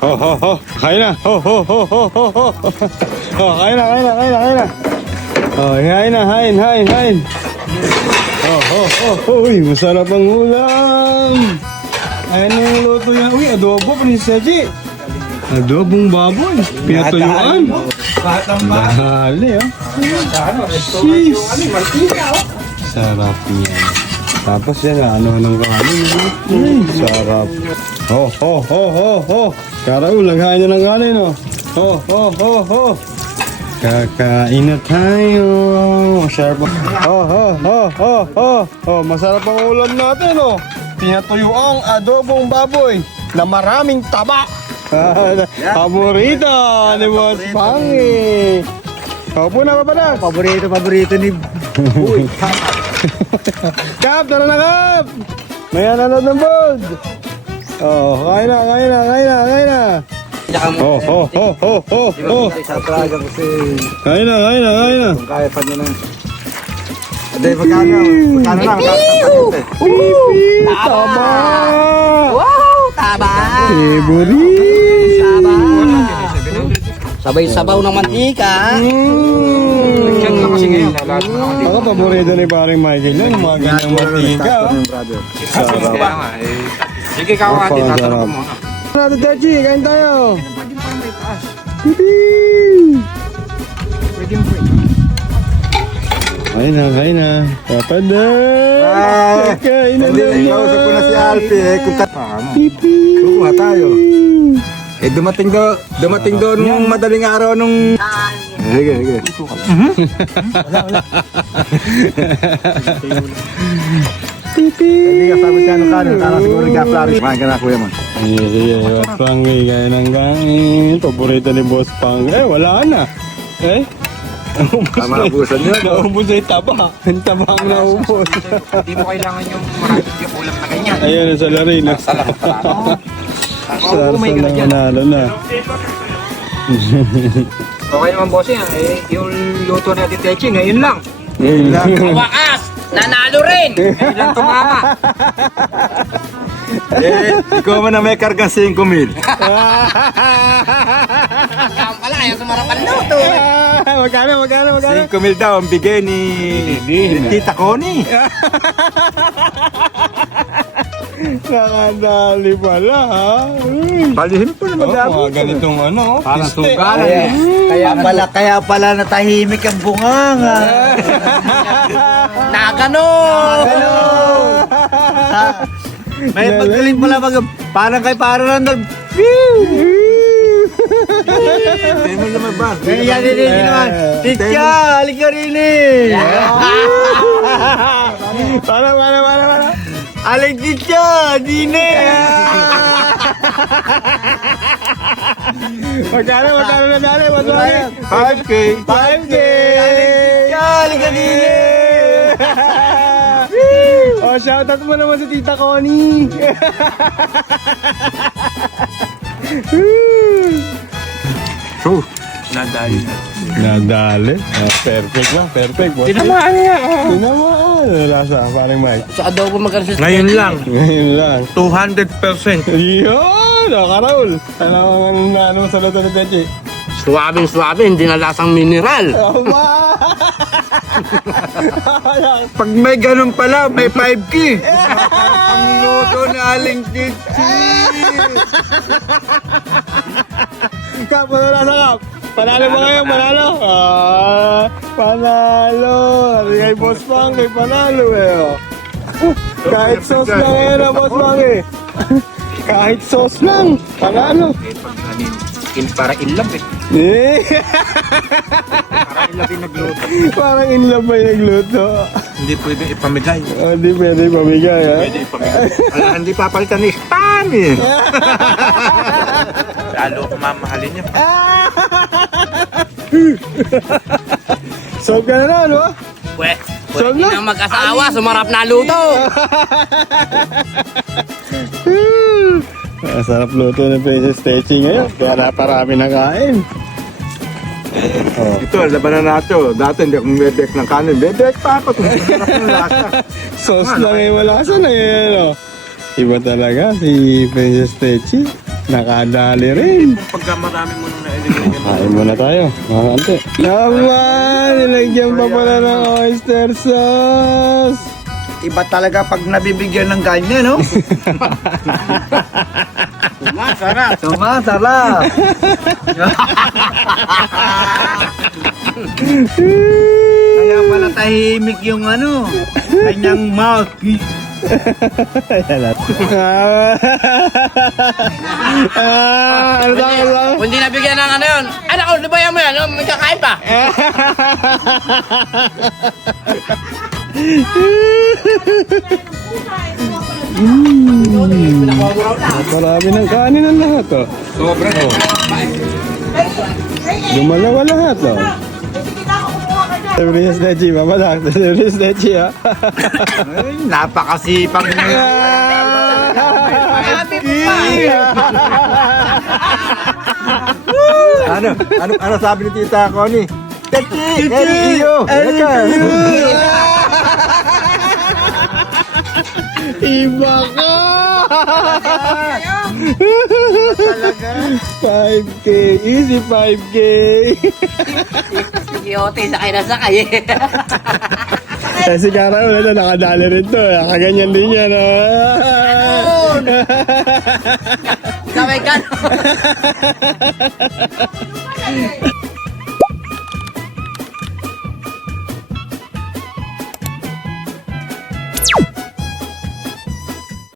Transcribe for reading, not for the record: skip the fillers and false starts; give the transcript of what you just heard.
Ho, ho, ho. Kain na. Ho, ho, ho, ho, ho, ho. Oh, kain na, kain na, kain na, kain na. Oh, kain na, hain, hain, hain. Oh, oh, oh. Uy, masarap ang ulam. Ayan na yung luto niya. Uy, adobo, Princess Echi. Adobong baboy. Pinatuyuan. Dahali, oh. Sheesh. Sarap niya. Tapos yan, ano ng kanin. Sarap. Ho, ho, ho, ho, ho. Karaul, naghain niya ng kanin, oh. Ho, ho, ho, ho. Kakain na tayo. Sharp. Ho, ho, ho, ho, ho. Oh, masarap ang ulam natin, oh. Pinatuyuang adobong baboy na maraming taba. Paborito ni Boss Pangi. Kaupo na, papadak. Paborito ni Uy. Kap, tara na, Kap. May nanonood ng board. Oh, kain na, kain na, kain na, kain na. Oh, oh, oh, oh, oh, oh. Sa talaga kasi Kain na, kain na, kain na. kung kaya pa niya na. Hindi, magkano lang. Pipi, taba. Wow, taba! Favorite. Taba! Sabay-sabaw ng mantika. Baka paborito ni paring Michael yan, yung mga ganyang mantika. Sarap. Sige, kawati, tatanong ko muna. Nato, Techi, kain tayo. Pipi. Kain na, kain na. Papadak. Kain na daw Hindi, kausap ko na si Alfie eh. Kung Pipi. kukuha tayo. Eh, dumating doon nung madaling araw nung... Sige, sige. Pipi. Hindi ka sabi siya nung kanin. Kala siguro nagka-flourish. Kumain ka na, kuya mo. Sige, sige. Boss Pangi, kain ng kain. Paborito ni Boss Pangi. Eh, wala na. Eh? Tama, ubusan yun. Naubos ay taba. Ang taba ang naubos. Hindi mo kailangan yung maraming yung ulam na ganyan. Ayun, sa Larina. Sarsa na manalo na. Okay naman, boss yan. Eh, yung luto natin, Techi, ngayon lang. Ngayon lang. Wakas! Nanalo rin! Ngayon lang tumama. Eh, ikaw man na may kargang 5,000. Kaya pala, ayaw sumarap ang luto. Magkano, magkano, magkano? 5,000 daw ang bigay ni Tita Connie. Nakadali pala, ha? Palihin po naman Oh, mga ganitong ano, Parang piste. sugalan. Kaya pala natahimik ang bunganga. Nakano! May paggaling pala parang nag... Hindi mo naman ba? Kaya yan din naman. Titya, halika rin eh. Para. Aling titya, dine. Magkano na dali? 5K. 5K! Titya, halika din eh. Oh, shoutout mo naman si Tita Connie. So, Nadali. Nadali. Perfect lang, perfect. Tinamaan niya. Tinamaan. Lasa, parang Mike. Sa adobo magkano Ngayon lang. Ngayon lang. 200%. Yun! Nakaraul. Ano sa luto ni Techi? Suwabe, hindi na lasang mineral. Aba! pag may ganun pala, may 5K. Ang luto na aling titya. Kap, panalo na Kap. Panalo ba ngayon? Panalo? Panalo. Kay Boss Pangi, panalo eh. Oh. Kahit sauce lang ngayon ah, Boss Pangi. Kahit sauce lang. Panalo. Para in love eh. Eh. Para in love yung nagluto. Parang in love ba yung nagluto? Hindi pwede ipamigay. Oh, hindi pwede pamigay ha. Pwede ipamigay. Ala, hindi papalitan ni Spam eh. Lalo ko mamahalin niya. Solve ka na na, ano? Pwede na mag-asawa, sumarap na luto. Sarap luto ng Princess Techi ngayon. Kaya naparami na kain. Ito, labanan natin. Dati hindi akong bebek ng kanin. Bebek pa ako. Sarap ng lasa. Sauce lang yung malasa na yun. Oh. Iba talaga si Princess Techi. Nakadali rin. Pagka marami mo nung nailagay. Kain muna tayo, mga kante. Naman, nilagyan pa pala ng oyster sauce. Iba talaga pag nabibigyan ng ganyan, no? Masarap. Sumasarap. Kaya pala tahimik yung ano, kanyang mouthpiece. Ano ba? Kung di nabigyan ng ano yun, anak ko, libayan mo yan, oh, may kakain pa. Marami ng kanin ang lahat, oh. Sobra. Lumalawa lahat, oh. Serious na, Chi. Mamalak. Serious na, Chi, ha? Ay, napakasipag niya. Ano sabi ni Tita Connie? Teki! Eriyo! Iba ka! 5K. Easy 5K. Iyote, sakay na sakay eh. Kasi Kara wala na nakadali rin to. Nakaganyan din yan. Kamay ka.